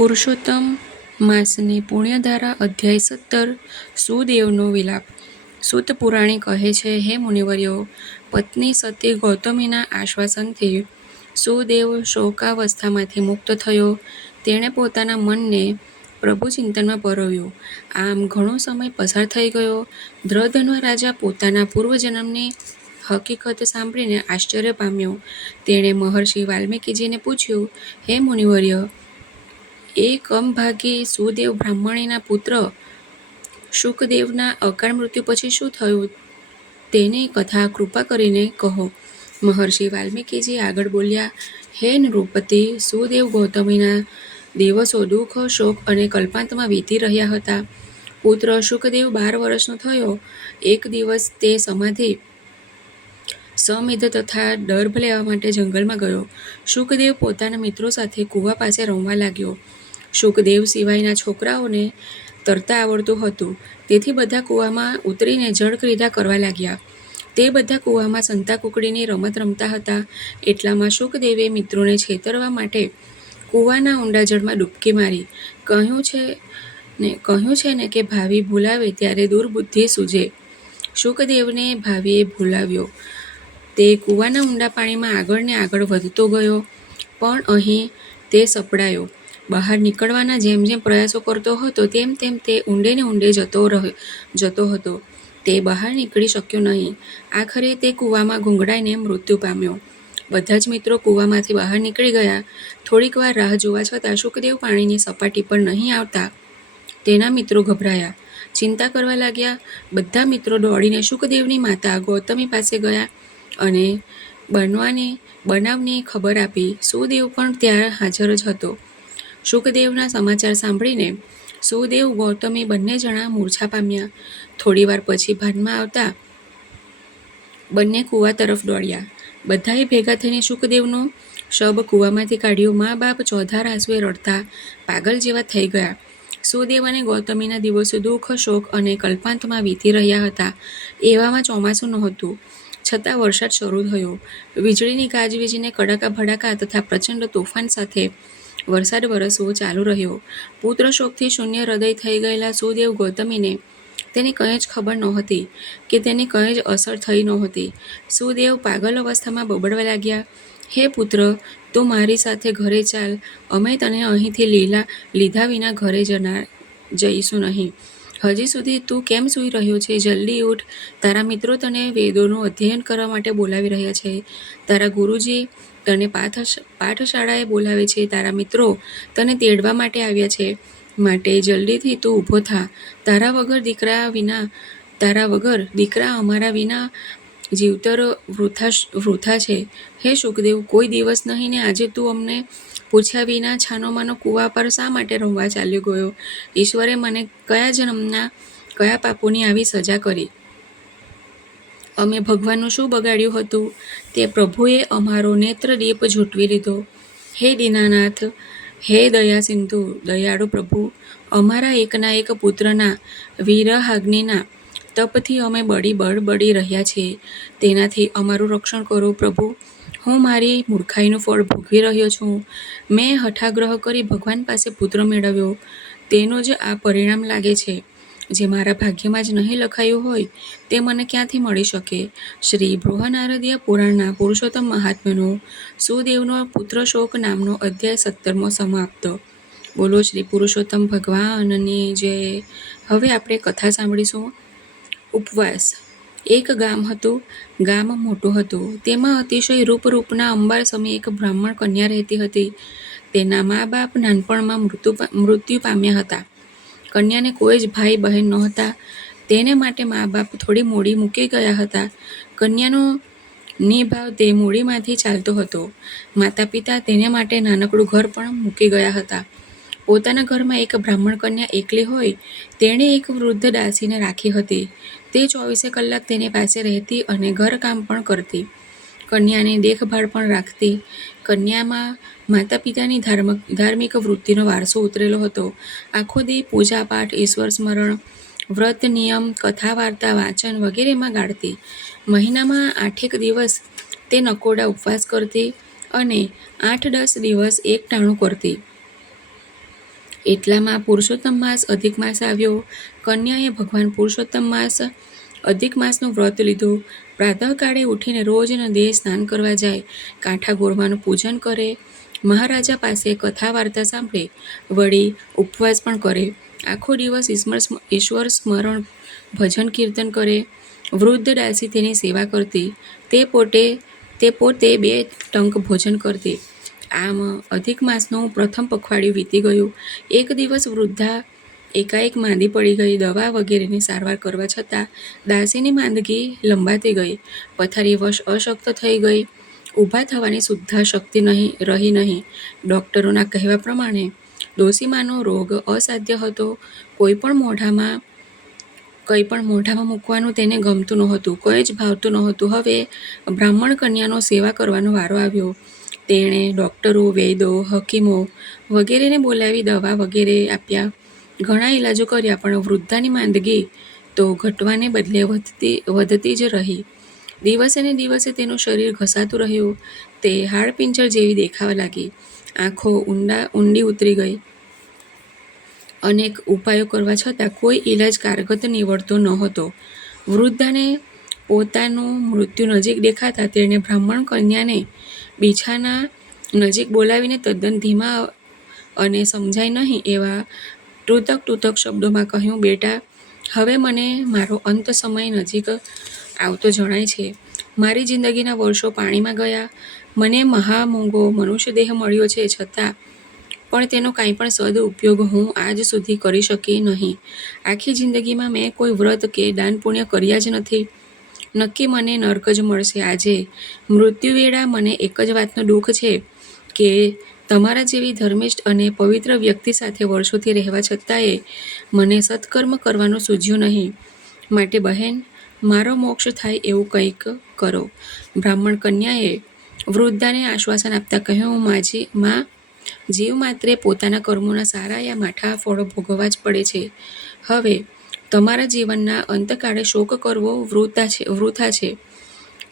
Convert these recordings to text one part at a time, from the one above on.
પુરુષોત્તમ માસની પુણ્યધારા અધ્યાય 17 સુદેવનો વિલાપ. સૂત પુરાણી કહે છે, હે મુનિવર્યો, પત્ની સતી ગૌતમીના આશ્વાસનથી સુદેવ શોકાવસ્થામાંથી મુક્ત થયો. તેણે પોતાના મનને પ્રભુ ચિંતનમાં પરોવ્યું. આમ ઘણો સમય પસાર થઈ ગયો. દ્રધન્વ રાજા પોતાના પૂર્વજન્મની હકીકત સાંભળીને આશ્ચર્ય પામ્યો. તેણે મહર્ષિ વાલ્મીકીજીને પૂછ્યું, હે મુનિવર્ય, એ કમભાગી સુદેવ બ્રાહ્મણીના પુત્ર શુકદેવના અકાળ મૃત્યુ પછી શું થયું તેની કથા કૃપા કરીને કહો. મહર્ષિ વાલ્મીકીજી આગળ બોલ્યા, હે નૃપતિ, સુદેવ ગૌતમીના દિવસો દુઃખ, શોક અને કલ્પાંતમાં વીતી રહ્યા હતા. પુત્ર શુકદેવ 12 વર્ષનો થયો. એક દિવસ તે સમાધિ સમિધ તથા દર્ભ લેવા માટે જંગલમાં ગયો. શુકદેવ પોતાના મિત્રો સાથે કૂવા પાસે રમવા લાગ્યો. શુકદેવ સિવાયના છોકરાઓને તરતા આવડતું હતું, તેથી બધા કૂવામાં ઉતરીને જળક્રીડા કરવા લાગ્યા. તે બધા કૂવામાં સંતાકુકડીની રમત રમતા હતા. એટલામાં શુકદેવે મિત્રોને છેતરવા માટે કૂવાના ઊંડા જળમાં ડૂબકી મારી. કહ્યું છે ને કે ભાવિ ભૂલાવે ત્યારે દુર્બુદ્ધિ સૂજે. શુકદેવને ભાવિએ ભૂલાવ્યો. તે કૂવાના ઊંડા પાણીમાં આગળ ને આગળ વધતો ગયો, પણ અહીં તે સપડાયો. બહાર નીકળવાના જેમ જેમ પ્રયાસો કરતો હતો તેમ તેમ તે ઊંડે ને ઊંડે જતો હતો. તે બહાર નીકળી શક્યો નહીં. આખરે તે કૂવામાં ગુંગળાઈને મૃત્યુ પામ્યો. બધા જ મિત્રો કૂવામાંથી બહાર નીકળી ગયા. થોડીક વાર રાહ જોવા છતાં શુકદેવ પાણીની સપાટી પર નહીં આવતા તેના મિત્રો ગભરાયા, ચિંતા કરવા લાગ્યા. બધા મિત્રો દોડીને શુકદેવની માતા ગૌતમી પાસે ગયા અને બનાવની ખબર આપી. સુદેવ પણ ત્યાં હાજર જ હતો. શુકદેવના સમાચાર સાંભળીને સુદેવ ગૌતમી બંને જણા મૂર્છા પામ્યા. થોડી વાર પછી ભાનમાં આવતા બંને કૂવા તરફ દોડ્યા. બધાએ ભેગા થઈને શુકદેવનો શબ કૂવામાંથી કાઢ્યો. મા બાપ ચોધાર આંસુએ રડતા પાગલ જેવા થઈ ગયા. સુદેવ અને ગૌતમીના દિવસો દુઃખ, શોક અને કલ્પાંતમાં વીતી રહ્યા હતા. એવામાં ચોમાસું નહોતું, છતાં વરસાદ શરૂ થયો. વીજળીની ગાજવીજને કડાકા ભડાકા તથા પ્રચંડ તોફાન સાથે વરસાદ વરસવો ચાલુ રહ્યો. પુત્ર શોકથી શૂન્ય હૃદય થઈ ગયેલા સુદેવ ગૌતમીને તેની કંઈ જ ખબર નહોતી કે તેની કંઈ જ અસર થઈ નહોતી. સુદેવ પાગલ અવસ્થામાં બબડવા લાગ્યા, હે પુત્ર, તું મારી સાથે ઘરે ચાલ. અમે તને અહીંથી લીધા વિના ઘરે જઈશું નહીં. હજી સુધી તું કેમ સૂઈ રહ્યો છે? જલ્દી ઉઠ. તારા મિત્રો તને વેદોનું અધ્યયન કરવા માટે બોલાવી રહ્યા છે. તારા ગુરુજી તને પાઠશાળાએ બોલાવે છે. તારા મિત્રો તને તેડવા માટે આવ્યા છે. માટે જલ્દીથી તું ઊભો થા. તારા વગર દીકરા અમારા વિના જીવતર વૃથા છે. હે શુકદેવ, કોઈ દિવસ નહીં ને આજે તું અમને પૂછ્યા વિના છાનોમાનો કૂવા પર શા માટે રમવા ચાલ્યો ગયો? ઈશ્વરે મને કયા જન્મના કયા પાપોની આવી સજા કરી? અમે ભગવાનનું શું બગાડ્યું હતું? તે પ્રભુએ અમારો નેત્રદીપ ઝૂંટવી લીધો. હે દીનાનાથ, હે દયા સિંધુ, દયાળુ પ્રભુ, અમારા એકના એક પુત્રના વિરહાગ્નિના તપથી અમે બળી રહ્યા છીએ. તેનાથી અમારું રક્ષણ કરો પ્રભુ. હું મારી મૂર્ખાઈનું ફળ ભોગવી રહ્યો છું. મેં હઠાગ્રહ કરી ભગવાન પાસે પુત્ર મેળવ્યો. તેનું જ આ પરિણામ લાગે છે. જે મારા ભાગ્યમાં જ નહીં લખાયું હોય તે મને ક્યાંથી મળી શકે? શ્રી બૃહનારદીય પુરાણના પુરુષોત્તમ મહાત્મ્યનો સુદેવનો પુત્ર શોક નામનો અધ્યાય 17મો સમાપ્ત. બોલો શ્રી પુરુષોત્તમ ભગવાનની જય. હવે આપણે કથા સાંભળીશું. ઉપવાસ. એક ગામ હતું. ગામ મોટું હતું. તેમાં અતિશય રૂપના અંબાર સમી એક બ્રાહ્મણ કન્યા રહેતી હતી. તેના મા બાપ નાનપણમાં મૃત્યુ પામ્યા હતા. કન્યાને કોઈ જ ભાઈ બહેન નહોતા. તેને માટે મા બાપ થોડી મૂડી મૂકી ગયા હતા. કન્યાનો નિભાવ તે મૂડીમાંથી ચાલતો હતો. માતા પિતા તેને માટે નાનકડું ઘર પણ મૂકી ગયા હતા. પોતાના ઘરમાં એક બ્રાહ્મણ કન્યા એકલી હોય તેણે એક વૃદ્ધ દાસીને રાખી હતી. તે 24 કલાક તેની પાસે રહેતી અને ઘરકામ પણ કરતી. કન્યાની દેખભાળ પણ રાખતી. કન્યામાં માતા પિતાની ધાર્મિક વૃત્તિનો વારસો ઉતરેલો હતો. આખો દી પૂજા પાઠ, ઈશ્વર સ્મરણ, વ્રત નિયમ, કથા વાર્તા, વાંચન વગેરેમાં ગાળતી. મહિનામાં 8 દિવસ તે નકોડા ઉપવાસ કરતી અને 8-10 દિવસ એકટાણું કરતી. એટલામાં પુરુષોત્તમ માસ અધિક માસ આવ્યો. કન્યાએ ભગવાન પુરુષોત્તમ માસ અધિક માસનું વ્રત લીધું. પ્રાતઃકાળે ઉઠીને રોજ નદીએ સ્નાન કરવા જાય, કાંઠા ગોરવાનું પૂજન કરે, મહારાજા પાસે કથા વાર્તા સાંભળે, વળી ઉપવાસ પણ કરે. આખો દિવસ ઈશ્વર સ્મરણ ભજન કીર્તન કરે. વૃદ્ધ દાસી તેની સેવા કરતી, તે પોતે 2 ટંક ભોજન કરતી. આમ અધિક માસનું પ્રથમ પખવાડિયું વીતી ગયું. એક દિવસ વૃદ્ધા એકાએક માંદી પડી ગઈ. દવા વગેરેની સારવાર કરવા છતાં દાસીની માંદગી લંબાતી ગઈ. પથારીવશ અશક્ત થઈ ગઈ. ઊભા થવાની સુદ્ધા શક્તિ રહી નહીં. ડૉક્ટરોના કહેવા પ્રમાણે ડોસીમાનો રોગ અસાધ્ય હતો. કંઈ પણ મોઢામાં મૂકવાનું તેને ગમતું નહોતું, કંઈ જ ભાવતું નહોતું. હવે બ્રાહ્મણ કન્યાનો સેવા કરવાનો વારો આવ્યો. તેણે ડૉક્ટરો, વૈદો, હકીમો વગેરેને બોલાવી દવા વગેરે આપ્યા. ઘણા ઈલાજો કર્યા, પણ વૃદ્ધાની માંદગી તો ઘટવાને બદલે વધતી જ રહી. દિવસે ને દિવસે તેનું શરીર ઘસાતું રહ્યું. તે હાડપિંજર જેવી દેખાવા લાગી. આંખો ઊંડી ઉતરી ગઈ. અનેક ઉપાયો કરવા છતાં કોઈ ઈલાજ કારગત નીવડતો નહોતો. વૃદ્ધાને પોતાનું મૃત્યુ નજીક દેખાતા તેણે બ્રાહ્મણ કન્યાને બિછાના નજીક બોલાવીને તદ્દન ધીમા અને સમજાય નહીં એવા તૂતક શબ્દોમાં કહ્યું, બેટા, હવે મને મારો અંત સમય નજીક આવતો જણાય છે. મારી જિંદગીના વર્ષો પાણીમાં ગયા. મને મહામૂંગો મનુષ્યદેહ મળ્યો છે, છતાં પણ તેનો કાંઈ પણ સદ ઉપયોગ હું આજ સુધી કરી શકી નહીં. આખી જિંદગીમાં મેં કોઈ વ્રત કે દાન પુણ્ય કર્યા જ નથી. નક્કી મને નર્ક જ મળશે. આજે મૃત્યુ વેળા મને એક જ વાતનું દુઃખ છે કે તમારા જેવી ધર્મિષ્ઠ અને પવિત્ર વ્યક્તિ સાથે વર્ષોથી રહેવા છતાંય મને સત્કર્મ કરવાનું સૂઝ્યું નહીં. માટે બહેન, મારો મોક્ષ થાય એવું કંઈક કરો. બ્રાહ્મણ કન્યાએ વૃદ્ધાને આશ્વાસન આપતા કહ્યું, માં, જીવ માત્રે પોતાના કર્મોના સારા યા માઠા ફળો ભોગવવા જ પડે છે. હવે તમારા જીવનના અંતકાળે શોક કરવો વૃથા છે.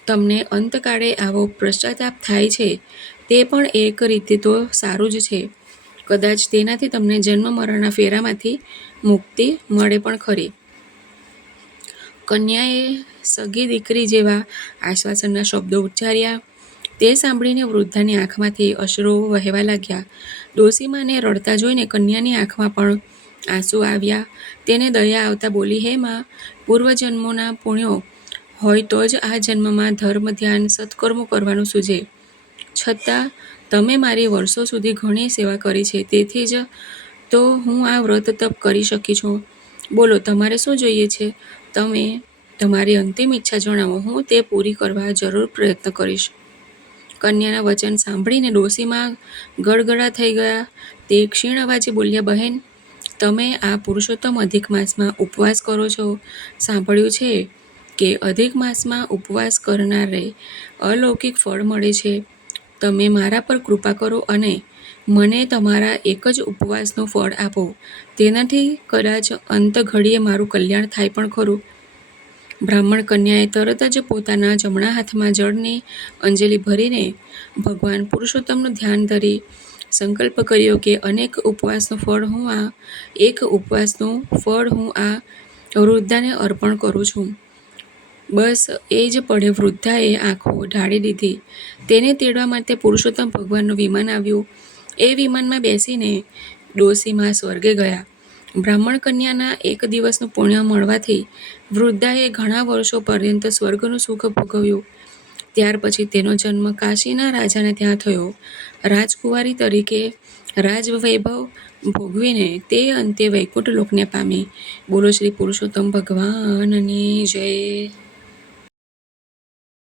તમને અંતકાળે આવો પશ્ચાતાપ થાય છે તે પણ એક રીતે તો સારું જ છે. કદાચ તેનાથી તમને જન્મ મરણના ફેરામાંથી મુક્તિ મળે પણ ખરી. કન્યાએ સગી દીકરી જેવા આશ્વાસનના શબ્દો ઉચ્ચાર્યા. તે સાંભળીને વૃદ્ધાની આંખમાંથી અશ્રુ વહેવા લાગ્યા. ડોસીમાને રડતા જોઈને કન્યાની આંખમાં પણ આંસુ આવ્યા. તેને દયા આવતા બોલી, હે માં, પૂર્વજન્મોના પુણ્યો હોય તો જ આ જન્મમાં ધર્મ, ધ્યાન, સત્કર્મો કરવાનું સૂઝે. છતાં તમે મારી વર્ષો સુધી ઘણી સેવા કરી છે, તેથી જ તો હું આ વ્રત તપ કરી શકી છું. બોલો, તમારે શું જોઈએ છે? તમે તમારી અંતિમ ઈચ્છા જણાવો, હું તે પૂરી કરવા જરૂર પ્રયત્ન કરીશ. કન્યાના વચન સાંભળીને ડોસીમાં ગળગળા થઈ ગયા. તે ક્ષીણ અવાજે બોલ્યા, બહેન, તમે આ પુરુષોત્તમ અધિક માસમાં ઉપવાસ કરો છો. સાંભળ્યું છે કે અધિક માસમાં ઉપવાસ કરનારને અલૌકિક ફળ મળે છે. તમે મારા પર કૃપા કરો અને મને તમારા એક જ ઉપવાસનું ફળ આપો. તેનાથી કદાચ અંત ઘડીએ મારું કલ્યાણ થાય પણ ખરું. બ્રાહ્મણ કન્યાએ તરત જ પોતાના જમણા હાથમાં જળની અંજલિ ભરીને ભગવાન પુરુષોત્તમનું ધ્યાન ધરી સંકલ્પ કર્યો કે એક ઉપવાસનું ફળ હું આ વૃદ્ધાને અર્પણ કરું છું. બસ એ જ પળે વૃદ્ધાએ આંખો ઢાળી દીધી. તેને તેડવા માટે પુરુષોત્તમ ભગવાનનું વિમાન આવ્યું. એ વિમાનમાં બેસીને ડોસીમાં સ્વર્ગે ગયા. બ્રાહ્મણ કન્યાના એક દિવસનું પુણ્ય મળવાથી વૃદ્ધાએ ઘણા વર્ષો પર્યંત સ્વર્ગનું સુખ ભોગવ્યું. ત્યાર પછી તેનો જન્મ કાશીના રાજાને ત્યાં થયો. રાજકુમારી તરીકે રાજવૈભવ ભોગવીને તે અંતે વૈકુંઠ લોકને પામી. બોલો શ્રી પુરુષોત્તમ ભગવાનની જય.